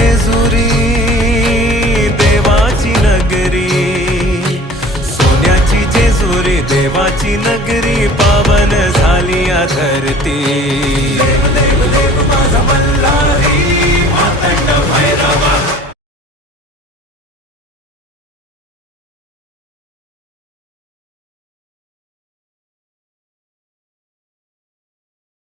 जेजुरी देवाची नगरी, सोन्याची जेजुरी देवाची नगरी, पावन झाली या धरती।